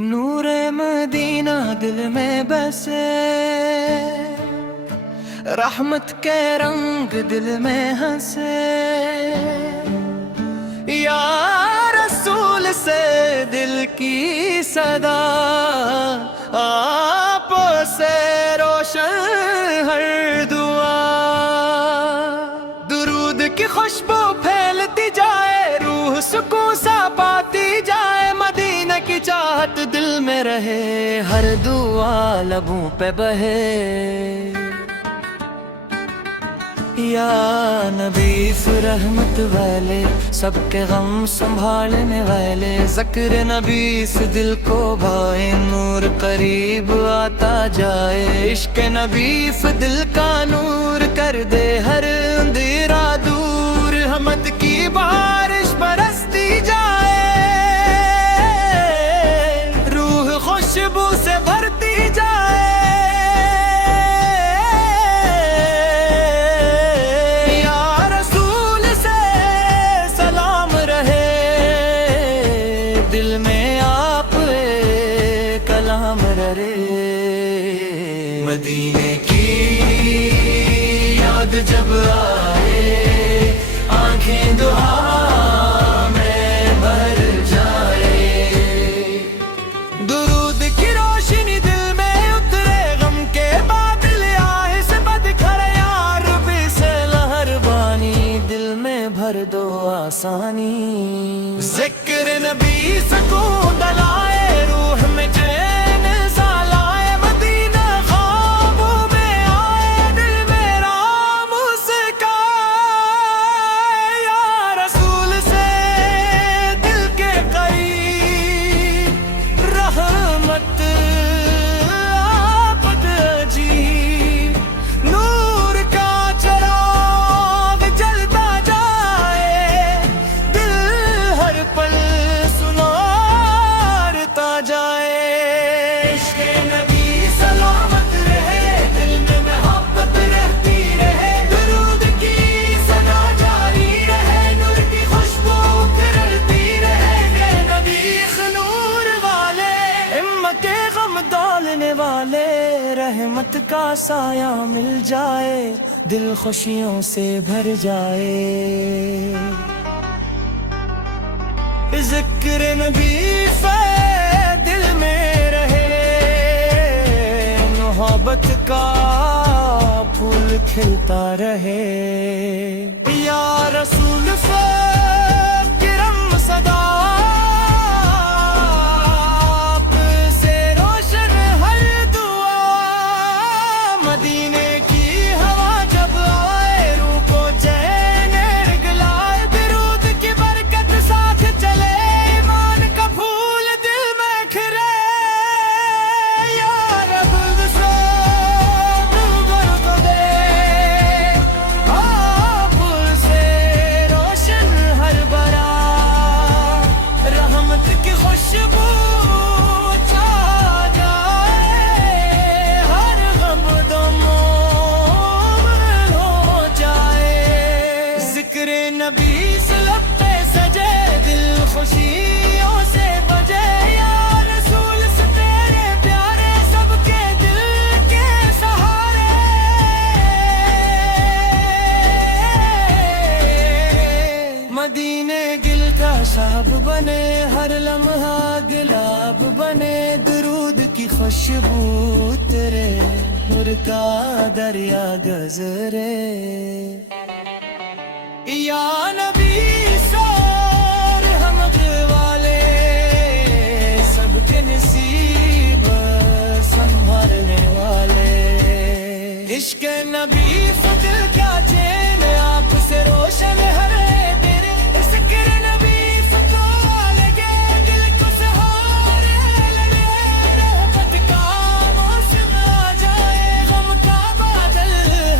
نور مدینہ دل میں بسے، رحمت کے رنگ دل میں ہنسے، یا رسول سے دل کی صدا، آپ سے روشن ہر دعا، درود کی خوشبو پھیلتی جائے، روح سکون سا پاتی جائے، مدینہ کی چاہت دل میں رہے، ہر دعا لبوں پہ بہے، یا نبی رحمت والے، سب کے غم سنبھالنے والے، ذکر نبی سے دل کو بھائے، نور قریب آتا جائے، عشق نبی سے دل کا نور کر دے ہر اندھیرا دور، حمد کی بارش برستی جائے، روح خوشبو سے بھرتی جائے، دل میں آپ کلام رہے، مدینے کی یاد جب آئے، آنکھیں دعا میں بھر جائے، درود کی روشنی دل میں اترے، غم کے بادل آئے سے بدکھرے، یار بھی سے لہر بانی، دل میں بھر دو آسانی، ذکر نبی سکون دلائے، روح میں چین سا لائے، مدینہ خوابوں میں آئے، دل میرا مسکائے، یا رسول سے دل کے قریب، رحمت آفت عجیب، نور کا چراغ جلتا جائے، دل ہر پل جائے، عشق نبی سلامت رہے، دل میں محبت رہتی رہے، درود کی ثنا جاری رہے، نور کی خوشبو پھیلتی رہے، گے نبی نور والے، ہمت کے غم ڈالنے والے، رحمت کا سایہ مل جائے، دل خوشیوں سے بھر جائے، ذکر نبی دل میں رہے، محبت کا پھول کھلتا رہے، یا رسول کرم صدا، آپ سے روشن ہر دعا، مدینے کی ہوا جب آئے، روح کو چین رگلائے، درود کی برکت ساتھ چلے، نبی سے لب پہ سجے، دل خوشیوں سے بجے، یا رسول سے تیرے پیارے، سب کے دل کے سہارے، مدینے گل کا شاب بنے، ہر لمحہ گلاب بنے، درود کی خوشبو تیرے، نور کا دریا گزرے، یا نبی سار حمد والے، سب کے نصیب سنبھالنے والے، عشق نبی دل کا چین، آپ سے روشن ہر تیرے، ذکر نبی فتح لگے، دل کو سہارے لگے، رحمت کا موسم آ جائے، غم کا بادل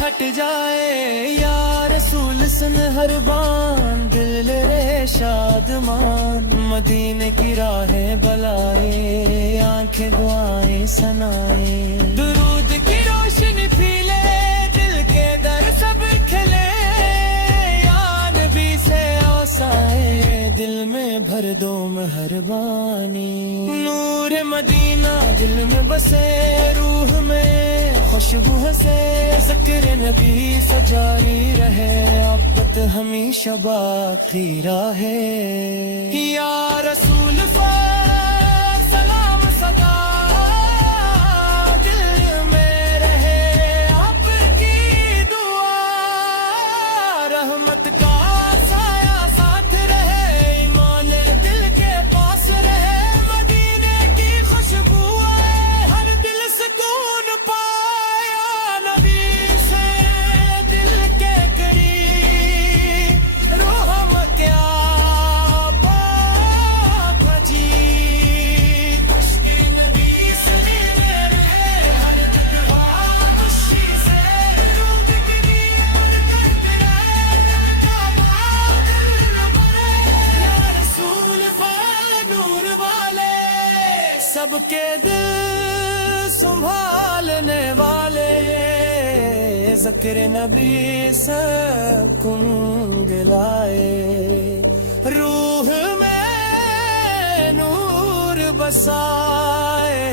ہٹ جائے، یا رسول سن ہر بان، دل رہے شادمان، مدینے کی راہیں بلائے، آنکھیں دعائیں سنائیں، درود کی روشنی پھیلے، دل کے در سب کھلے، یا نبی سے آسائے، دل میں بھر دو مہربانی، نور مدینہ دل میں بسے روح میں خوشبو سے ذکر نبی سجاری رہے آفت ہمیشہ باقی رہے یا رسول پاک سلام صدا دل میں رہے آپ کی دعا رحمت کا سایہ ساتھ رہے ایمان دل کے پاس رہے مدینے کی خوشبو آئے ہر دل سکون پایا نبی سے دل کے قریب روح میں کیا باپ جی عشق نبی سے رہے ہر تقوا خوشی سے روح کی اور کرتے رہے دل کا باپ دل نہ بھرے یا رسول پاک نور والے سب کے دل سنبھالنے والے ذکر نبی سکون دلائے روح میں نور بسائے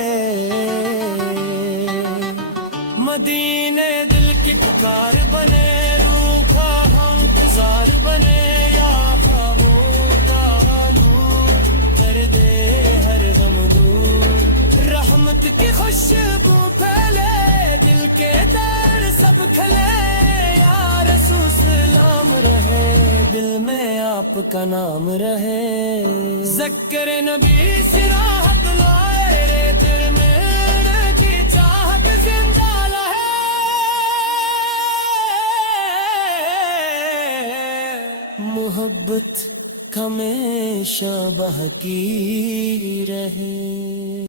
مدینے دل کی پکار بنے روح کا ہم گزار بنے یا نور کر دے ہر غم دور رحمت کی خوشبو پھیلے دل کے در سب کھلے یا رسول سلام رہے دل میں آپ کا نام رہے ذکر نبی سے راحت لائے رے دل میں کی چاہت زندہ رہے محبت ہمیشہ بہکی رہے